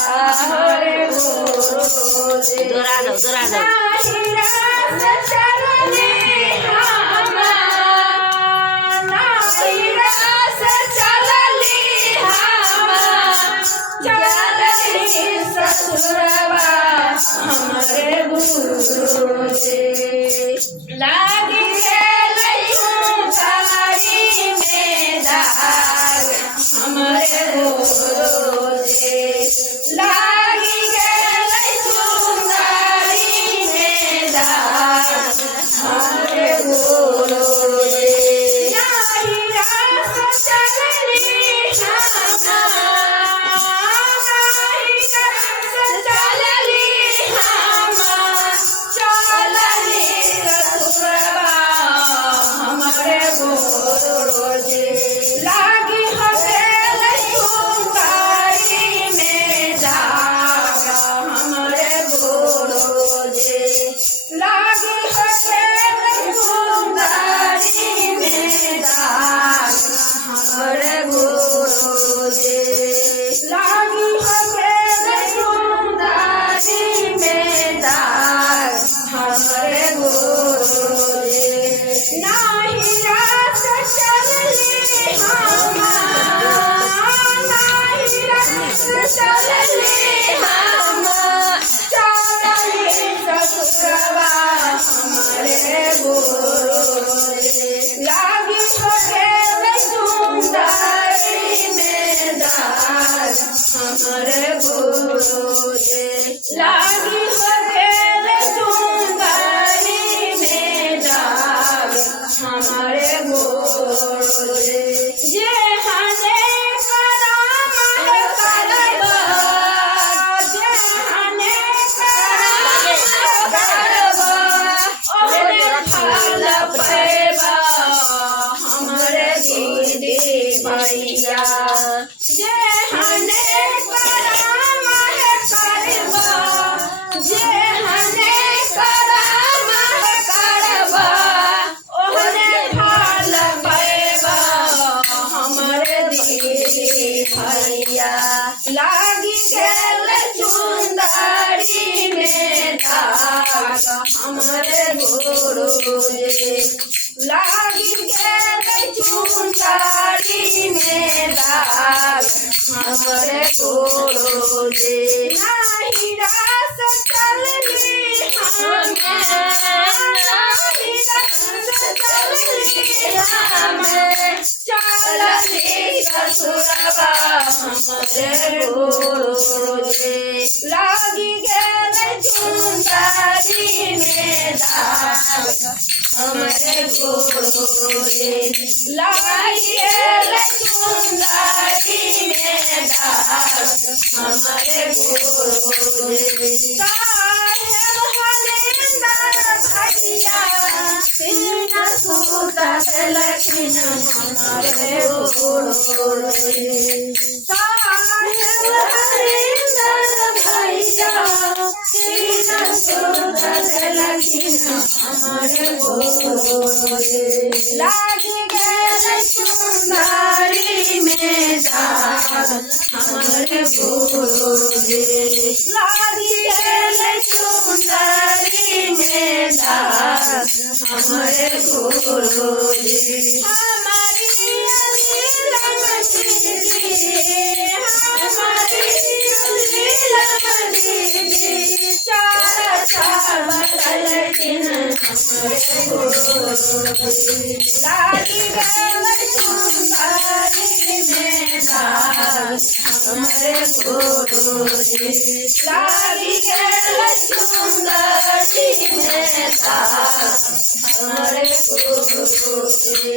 हमारे गुरुजी। दोहरा दो दोहरा दो। नाही रास चलली हमार, नाही रास चलली हमार, चलली ससुरवा हमारे गुरुजी। लागी गेलै चुनकारी में दाग हमारे गुरुजी। लागी गेलै चुनकारी में दाग हमारे गुरुजी। नाही रास चलली हमार, नाही रास चलली हमार, चलली ससुरवा हमारे गुरुजी। लागी गेलै चुनकारी में दाग हमारे गुरुजी। लागी गेलै चुनकारी में दाग हमारे गुरुजी। लागी गेलै चुनकारी में दाग हमारे गुरुजी। नाही रास चलली हमार, नाही रास चलली हमार, चलली ससुरवा हमारे गुरुजी। लागी गेलै चुनकारी में दाग हमारे गुरुजी। लागी गेलै चुनकारी में दाग हमारे गुरुजी। जे हने कराम है करबा, जे हने कराम है करबा, ओहने फल पैबा हमारे दीदी भैया। जे हने कराम है करबा, जे हने कराम है करबा, ओहने फल पैबा हमारे दीदी भैया। लागी गेलै चुनकारी में दाग हमारे गुरुजी। लागी गेलै चुनकारी में दाग हमारे गुरुजी। नाही रास चलली हमार, नाही रास चलली हमार, चलली ससुरवा हमारे गुरुजी। लागी गेलै चुनकारी में दाग हमारे गुरुजी। लागी गेलै चुनकारी में दाग हमारे गुरुजी। साहेब हरिंदर भैया सीन सूत देलखिन हमारे गुरुजी। साहेब हरिंदर भैया सीन सूत देलखिन हमारे गुरुजी। लागी गेलै चुनकारी में दाग हमारे गुरुजी। लागी गेलै चुनकारी में दाग हमारे गुरुजी। हमारी अलीलम दीदी, हमारी अलीलम दीदी, चार साल बदलखिन हमारे गुरुजी। लागी गेलै चुनकारी में दाग हमारे गुरुजी। लागी गेलै चुनकारी में दाग हमारे गुरुजी।